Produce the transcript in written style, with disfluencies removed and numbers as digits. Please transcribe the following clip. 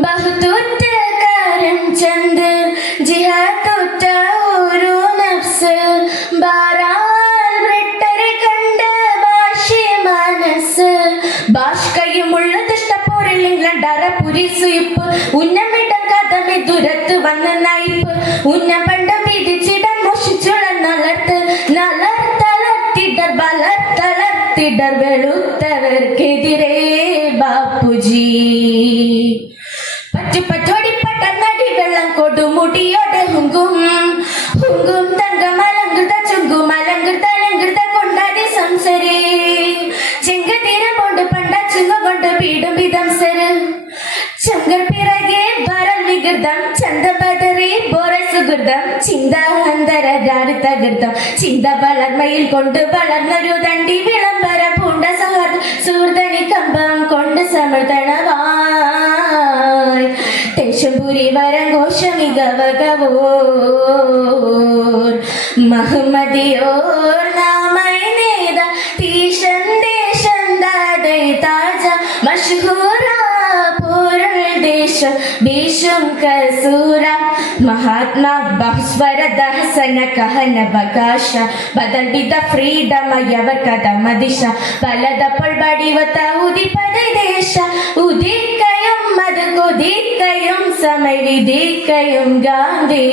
ബഹുതുറ്റ കരംചന്ദ് ജിഹാദുറ്റ ഒരു നഫ്സ് ബാറാൽ വൃട്ടരെ കണ്ട് ഭാഷ്യ മനസ്സ് ഭാഷ്കയുമുള്ള ദുഷ്ടപ്പോരിൽ ഇംഗ്ലണ്ടറ പുരിസുയിപ്പ് ഉന്നമിടം കഥമെ ദുരത്ത് വന്ന നയിപ്പ് ഉന്നം പണ്ട് വിധിച്ചിടം മോഷിച്ചുള്ള നളർത്തളർത്തിടർ ബലർത്തളർത്തിടർ വെളുത്തവർക്കെതിരെ ബാപ്പുജി പറ്റുപറ്റോടിപ്പട്ട നടി വെള്ളം കൊടുമുടിയോടെ ഹുങ്കും ഹുങ്കും തങ്കമലങ്കൃത ചുങ്കും അലങ്കൃത അലങ്കൃത കൊണ്ടാടി സംസരേ ചെങ്കതീരം കൊണ്ട് പണ്ട ചുങ്ക കൊണ്ട് പീടും വിധംസര് ചങ്കർ പിറകെ വരൽ വികൃതം ചന്തബദറി ബോറ സുഹൃതം ചിന്ത അന്തരകാരി തകൃതം ചിന്ത വളർമയിൽ കൊണ്ട് വളർന്നൊരു ദണ്ഡി വിളംബരം പൂണ്ട സുഹൃതനി കമ്പം കൊണ്ട് സമർദ്ദനവായി തെശുപുരി വരം ഘോഷമികവകവോർ മഹമ്മദിയോർ നാമൈ നേത തീഷൻ ദേശം ദാദൈ താജ മഷ്ഹൂര പൂരൾ ദേശം ഭീഷും കസൂര മഹാത്മാ ബഹുസ്വര ദഹസന കഹന ബകാശ ബദൽ വിധ ഫ്രീഡമയവർ കഥമദിശ പലതപ്പോൾ വടിവത്ത ഉദിപദേശ ഉദിക്കയും അത് കൊതിക്കയും സമയ വിധിക്കയും ഗാന്ധി